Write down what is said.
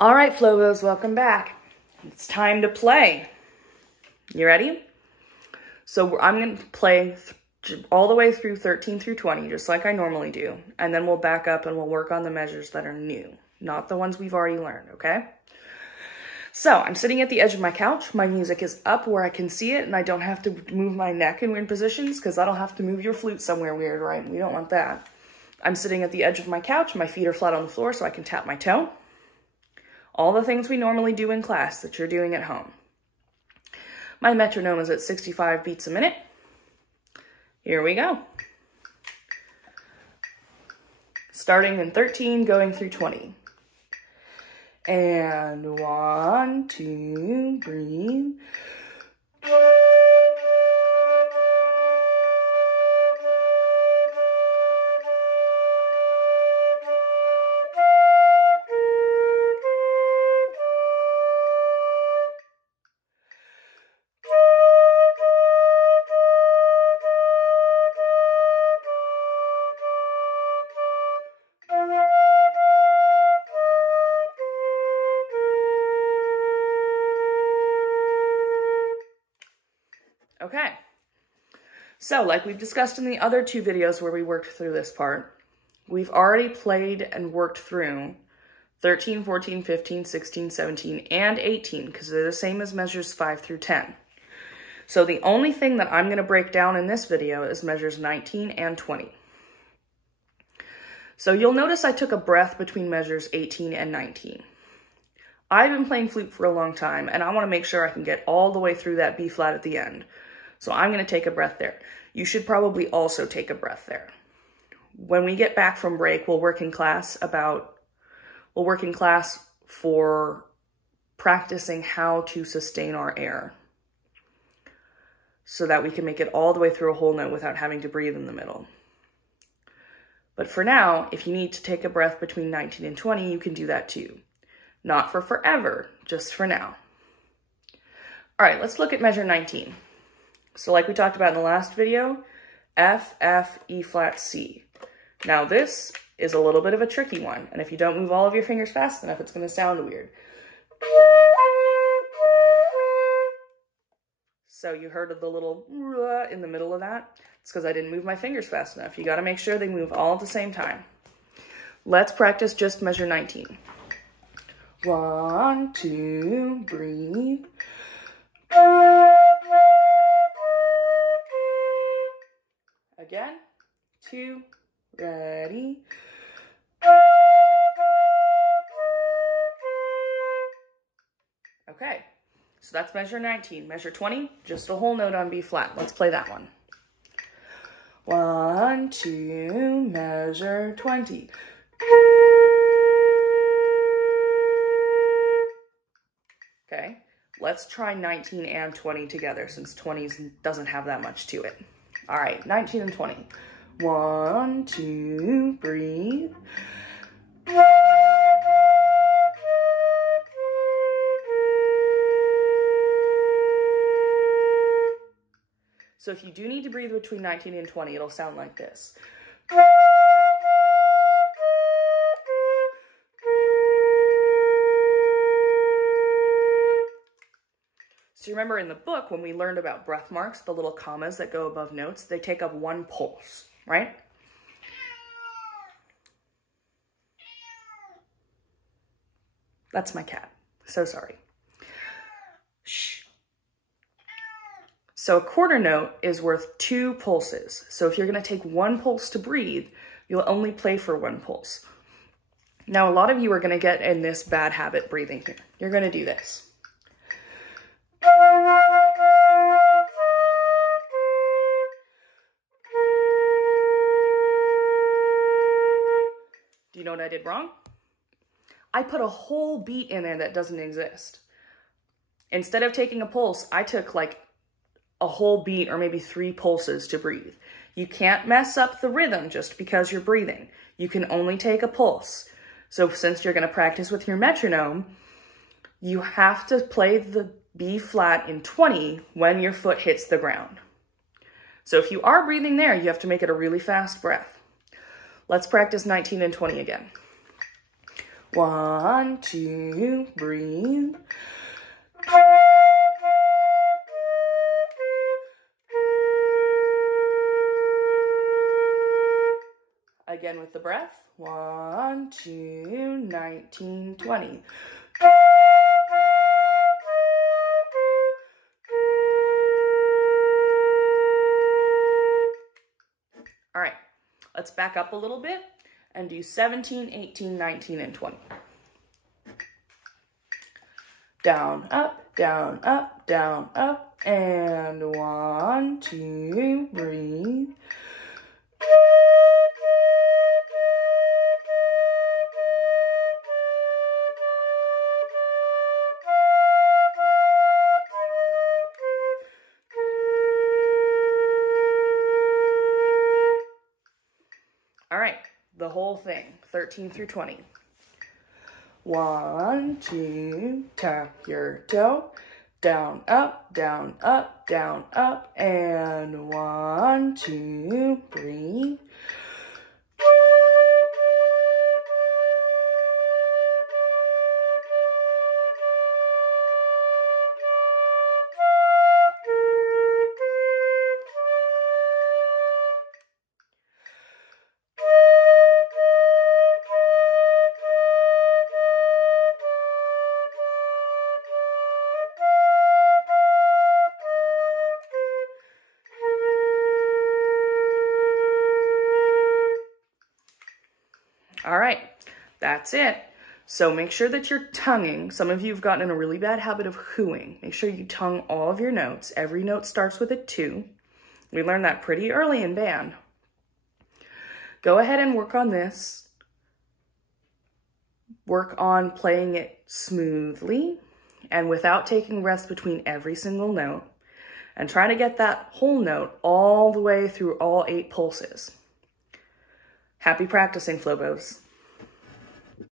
All right, Flowos, welcome back. It's time to play. You ready? So I'm going to play all the way through 13 through 20, just like I normally do. And then we'll back up and we'll work on the measures that are new, not the ones we've already learned, okay? So I'm sitting at the edge of my couch. My music is up where I can see it, and I don't have to move my neck in weird positions because that'll have to move your flute somewhere weird, right? We don't want that. I'm sitting at the edge of my couch. My feet are flat on the floor so I can tap my toe. All the things we normally do in class that you're doing at home. My metronome is at 65 beats a minute. Here we go. Starting in 13, going through 20. And 1, 2, breathe. Okay, so like we've discussed in the other two videos where we worked through this part, we've already played and worked through 13, 14, 15, 16, 17, and 18 because they're the same as measures 5 through 10. So the only thing that I'm going to break down in this video is measures 19 and 20. So you'll notice I took a breath between measures 18 and 19. I've been playing flute for a long time, and I want to make sure I can get all the way through that B flat at the end. So I'm going to take a breath there. You should probably also take a breath there. When we get back from break, we'll work in class for practicing how to sustain our air so that we can make it all the way through a whole note without having to breathe in the middle. But for now, if you need to take a breath between 19 and 20, you can do that too. Not for forever, just for now. All right, let's look at measure 19. So like we talked about in the last video, F, F, E flat, C. Now this is a little bit of a tricky one, and if you don't move all of your fingers fast enough, it's going to sound weird. So you heard of the little in the middle of that? It's because I didn't move my fingers fast enough. You got to make sure they move all at the same time. Let's practice just measure 19. 1, 2, breathe. Again, 2, ready. Okay, so that's measure 19. Measure 20, just a whole note on B flat. Let's play that one. 1, 2, measure 20. Okay, let's try 19 and 20 together since 20 doesn't have that much to it. All right, 19 and 20. 1, 2, breathe. So if you do need to breathe between 19 and 20, it'll sound like this. So remember in the book, when we learned about breath marks, the little commas that go above notes, they take up one pulse, right? That's my cat. So sorry. Shh. So a quarter note is worth 2 pulses. So if you're going to take 1 pulse to breathe, you'll only play for 1 pulse. Now, a lot of you are going to get in this bad habit breathing here. You're going to do this. Do you know what I did wrong? I put a whole beat in there that doesn't exist. Instead of taking a pulse, I took like a whole beat or maybe 3 pulses to breathe. You can't mess up the rhythm just because you're breathing. You can only take a pulse. So since you're going to practice with your metronome, you have to play the B flat in 20 when your foot hits the ground. So if you are breathing there, you have to make it a really fast breath. Let's practice 19 and 20 again. 1, 2, breathe. Again with the breath. 1, 2, 19, 20. All right, let's back up a little bit and do 17, 18, 19, and 20. Down, up, down, up, down, up, and 1, 2, breathe. All right, the whole thing, 13 through 20. 1, 2, tap your toe, down, up, down, up, down, up, and 1, 2, breathe. All right, that's it. So make sure that you're tonguing. Some of you have gotten in a really bad habit of hooing. Make sure you tongue all of your notes. Every note starts with a 2. We learned that pretty early in band. Go ahead and work on this. Work on playing it smoothly and without taking rest between every single note. And try to get that whole note all the way through all 8 pulses. Happy practicing, Flowbos.